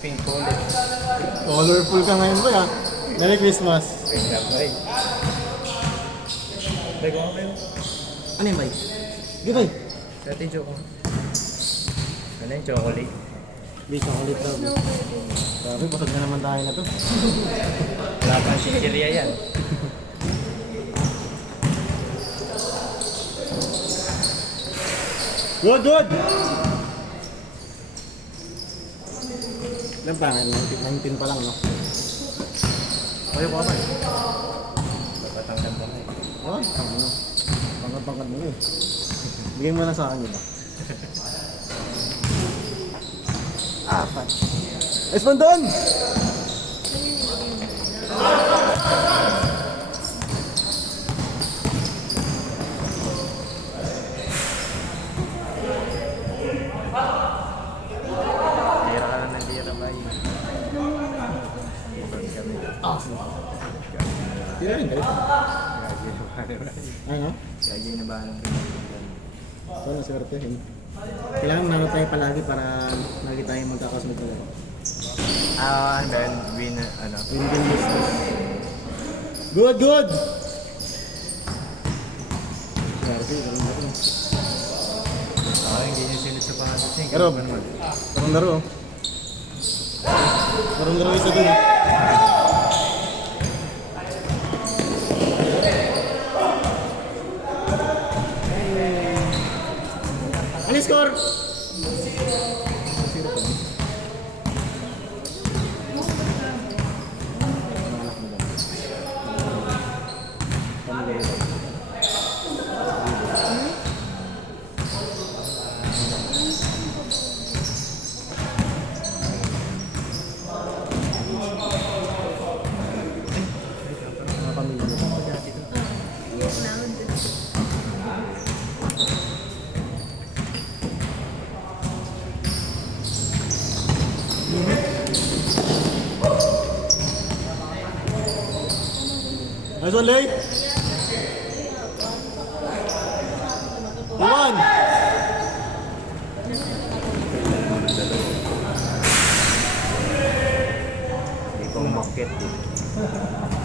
Pink ulit. Colorful ka ngayon ba, ha? Merry Christmas. Pink na ba eh. Bay, kuha kayo. Ano yung bay? Di bay? Dati joke ko. Ano yung chocolate? Bay, chocolate daw. Grabe, basag na naman tayo na to. Wala pang chichirya yan. Good, good! Ilan pa nga? 19 pa lang, no? Kayo ko ba? Napatanggal mo na eh. Oh, ano? Pangkat-pangkat mo eh. Bigyan mo na sa akin, diba? Apat. Espondon! Tira ka na ng tira ba eh. Bukod kami. Ah, tira rin kayo. Ano? Gagay na ba ng So, naswertehin. Kailangan manalo tayo palagi para lagi tayo magkakasunod na laro. and then win, ano. Win-win business. Good, good! Swerte, ganun ba ito? Hindi niya sinit sa pangalit niya. Pero, Ganun ba naman? tarong laro. Tarong laro isa dun. Ano yung score? Mga pamilya. Nice one, late. One. Hindi ko umakit eh.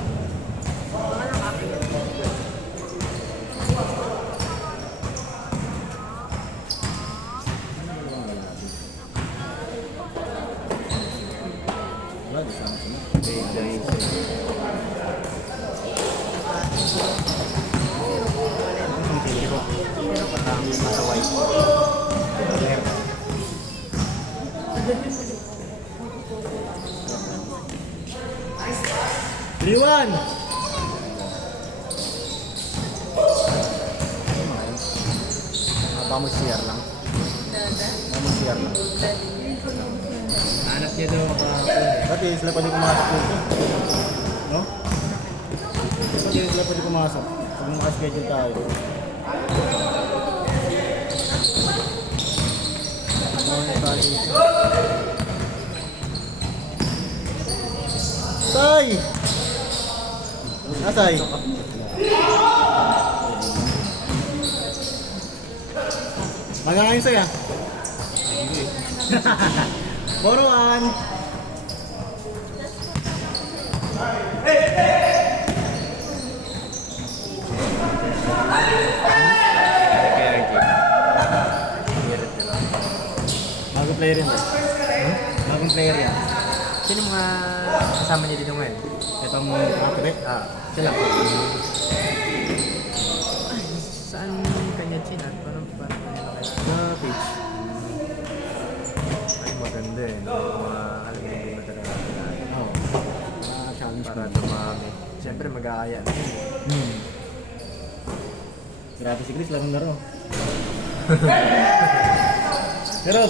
Wala, di sana sila. Day. Pero patang masaway. 3-1. Vamos share lang. Vamos share lang. Hanap niya daw ako eh. Dati sila pwede pumasok dito. No? Dati sila pwede pumasok. Pag naka-schedule tayo. Tay! Nasay? Magkakain sa'yo. Boruan! Kaya game. Hirit nila. Bagong player yan. Bagong player yan. Sino mga kasama niya dito ngayon? Itong kapre. Sila po. Saan kanya chinat? Parang kayo? Sa page. Ay, maganda eh. Mga alam mo yung matalaga. Oo. Challenge Para pa. dumami. Siyempre mag-aaya na yun. Grabe si Chris, larong laro. Pero,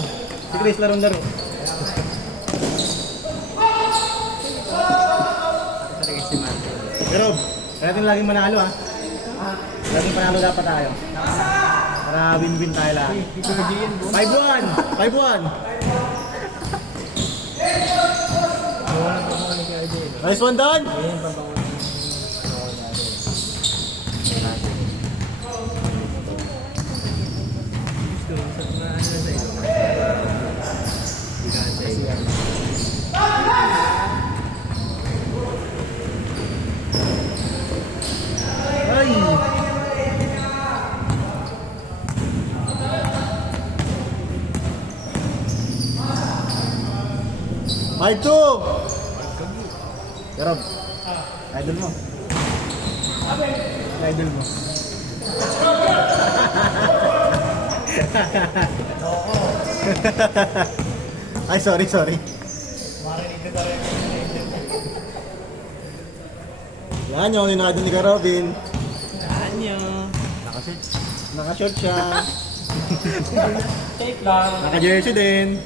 si Chris, larong laro. Ako talaga si Marco. Pero, kaya natin laging manalo ha. Laging panalo dapat tayo. Para win-win tayo lahat. 5-1! 5-1! Wala pa mga ni Kaya Jay. Nice one, Don! Ayan pa ba natin? Gusto, sa mga ano sa iyo. Bigaan sa iyo. 5-2! Rob, idol mo. Idol mo. Ay, sorry. Yan yung inadol ni Robin. Anyo. Nakashoot. Naka-short siya. Tape lang. Naka-jersey din.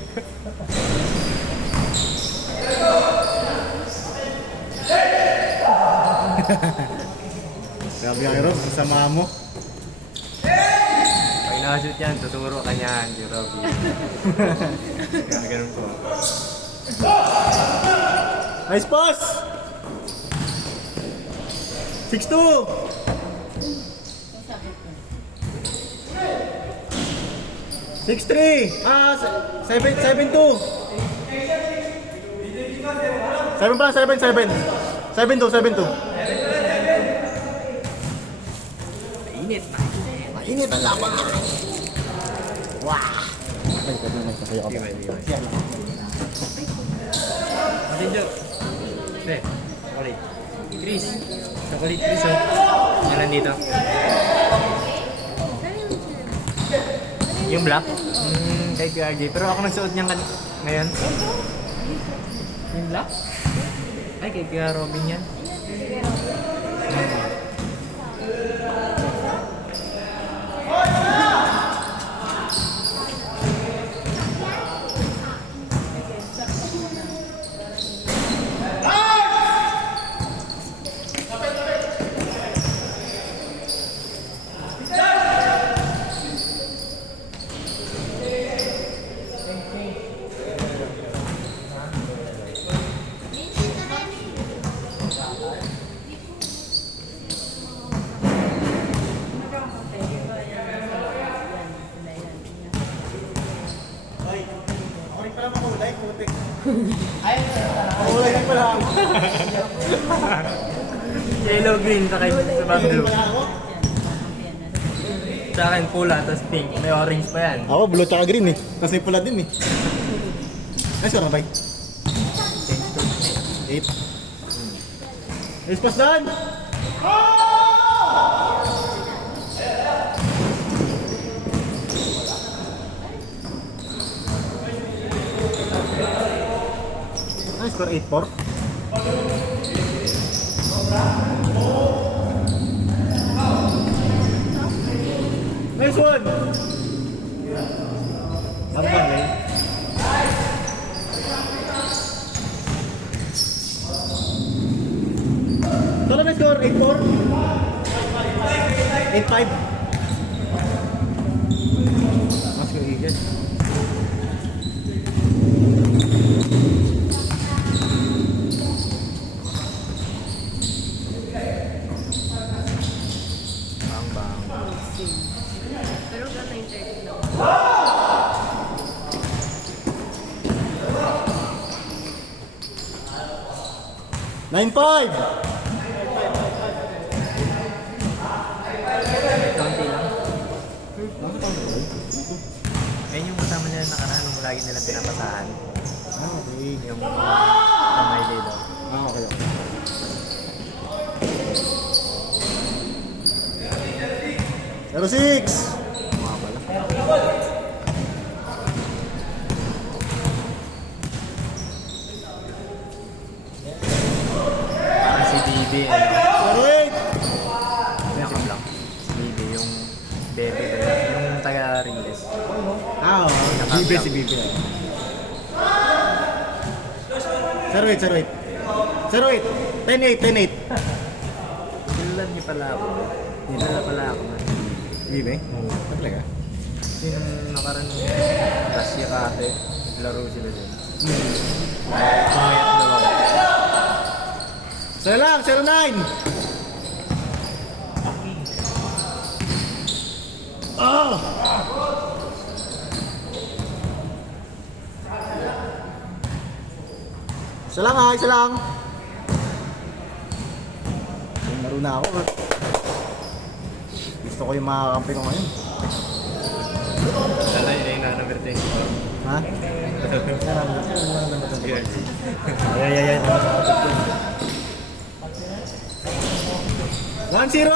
Grabe ang Rob, sama mo. Pag nakashoot yan, tuturo ka niyan, si Robby. Ganun po. Nice pass! 6-2! 6-3! 7-2! 7 pa, 7-7. 7-2. Mainit. Mainit ang laban. Wow! Di ba? Matindo. Pre, chocolate. Chris. Chocolate Chris, oh. Yan lang dito. Yung black? Kay Gagi. Pero ako nagsuot niyan ngayon. Yung black? Ay, kay Kuya Robin yan. Ako pala makulay, putik. Makulay lang pala ako. Yellow, green, saka yung sa back blue. Pala ako? Sa akin pula, tapos pink. May orange pa yan. Ako, blue tsaka green eh. Tapos may pula din eh. Ay, sure na ba? 8. Nice pass down! Nice score, 8-4. Nice one! Ano ba ngayon? Tala na score, 8-4? 8-5? Mas ko higit. Bang. Pero gano'n yung 30 na. 9-5! Konti lang. Ayun yung kasama nila nakaraan nung lagi nila pinapasahan. Okay. Yung kamay dito. Okay. 06! Parang si BB, ano? 08! Yakap lang. Si BB, yung bebe ba yun? Yung taga-ringles. Ah, Bibe si Bibe. 08. 10-8. Kilala niyo pala ako. Kilala pala ako. Bibe? Talaga? Sinong nakaraan yung Russia Cafe, naglaro sila din. Pumayat daw ako. Sa'yo lang, 09! Oh! Isa lang. Laro na ako. Gusto ko yung makakampi ko ngayon. Sana yun yung number 10 ko. Ha? Girl. Ay. 1-0!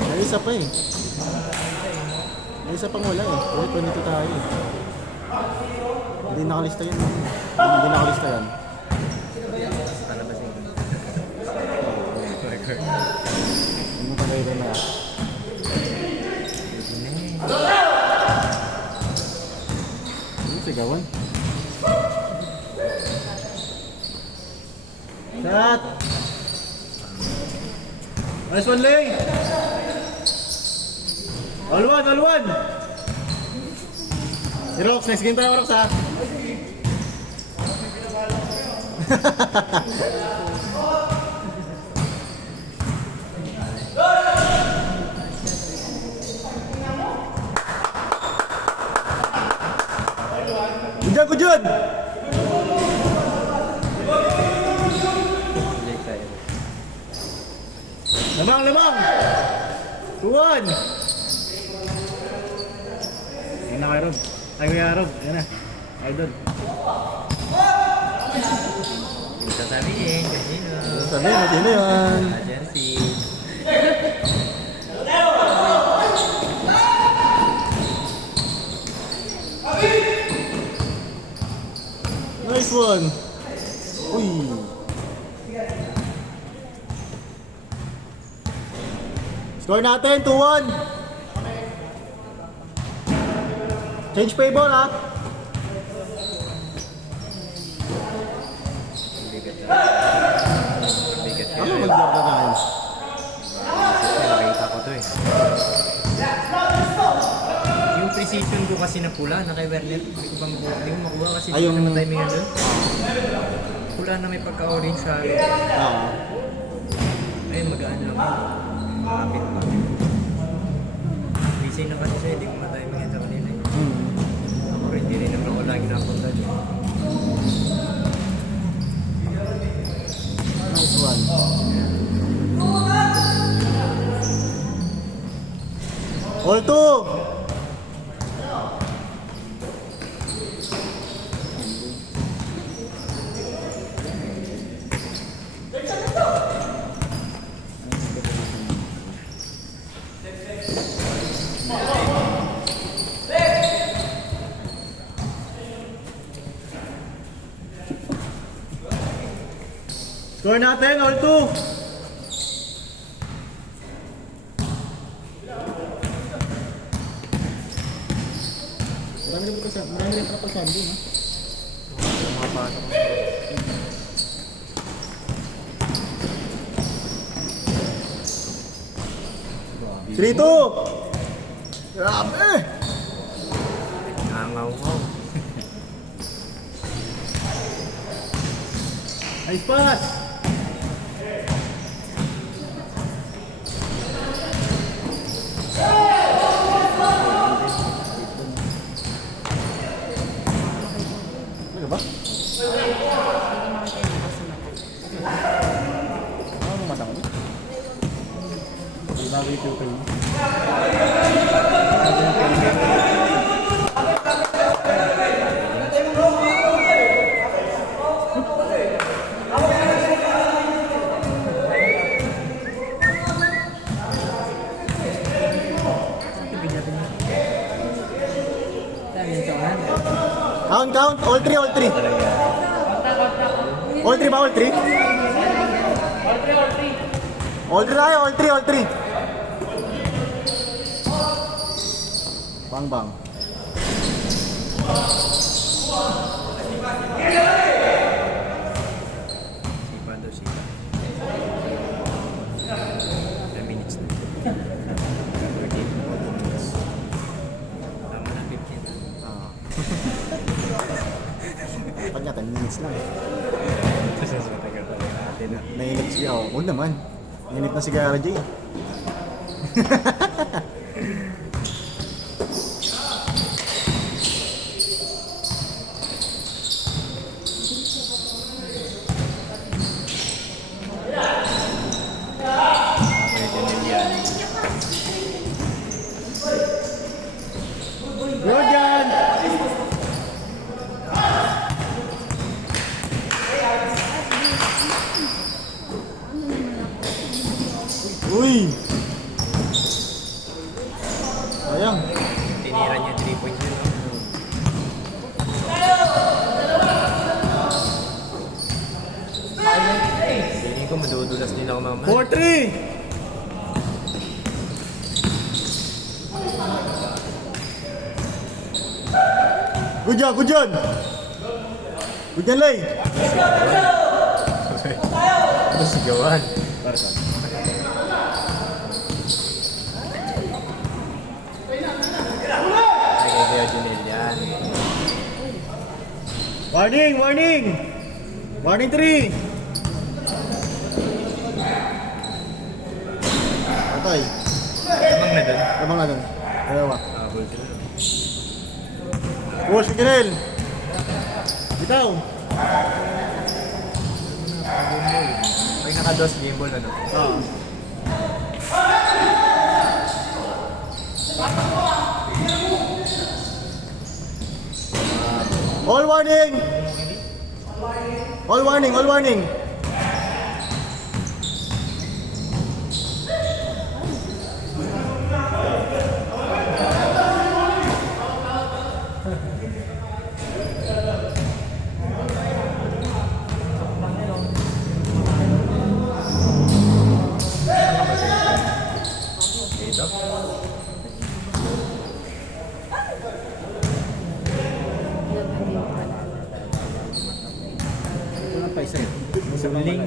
May isa pa eh. May isa pang wala eh. Ulit 22 tayo eh. Hindi nakalista yan. Hindi nakalista yan. Ano pa kayo na? Ano sigawan? Shot! Nice one, Lay! All one! Si Rox, next game tayo, Rox, ha? Good job! Lamang! 2-1! Ayun na kay Rob. Ay, Kuya Rob. Ayun na. Idol. Hindi sasabihin, kanino. Sabi mo, sino yan? Jersey. Nice one! Uy! Score natin, 2-1! Change favor, ha? Bigat Ano mag-borda tayo? Nakita ko to eh. Yung precision ko kasi na pula, na kay Werner, hindi ko makuha kasi Ay, yung- hindi naman timing doon. Pula na may pagka-orange sa akin. Oo. Ayun, magaan lang yun. Makapit pa. Busy na kasi siya, hindi ko matiming ito kanina eh. Ako rin, hindi rin naman ako lagi napunta dyan. Nice one. All two! Score natin, all two! Marami rin para pag-sanding, ha? Mga pasok. 3-2! Grabe! Nangangaw-ngaw. Nice pass! Ano ba? Ano mata ko? Bago yung pupil mo. Count, all three. All three ba, all three? All three tayo, all three. Bang. Sipa daw, sipa. 10 minutes na. 13 minutes. Tama na 15 na. Pag nga, 10 minutes lang. Kasi sa matagal talaga natin na. Nainip siya, oh. Huwag naman. Nainip na si Gara J. Pwede na yan. mama. 4-3! Good job, good job! Good job, Lay! Ano sigawan? Para saan? Ay, kay Kuya Junel yan. Warning! Warning! Warning 3! Patay. Lamang na dun. Lamang na dun. Dalawa. Habol ka na. Push, Kinel! Bitaw! Pag naka-dos game ball, ano? Ah. All warning! All warning, all warning! Dito? Wala pa isa yun. Suling.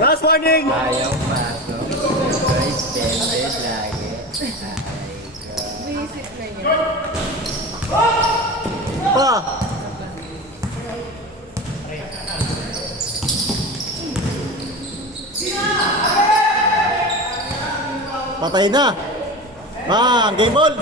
Last warning! Ayaw pa to. Extended lagi. Visit na yun. Pa! Patay na! Bang! Game ball!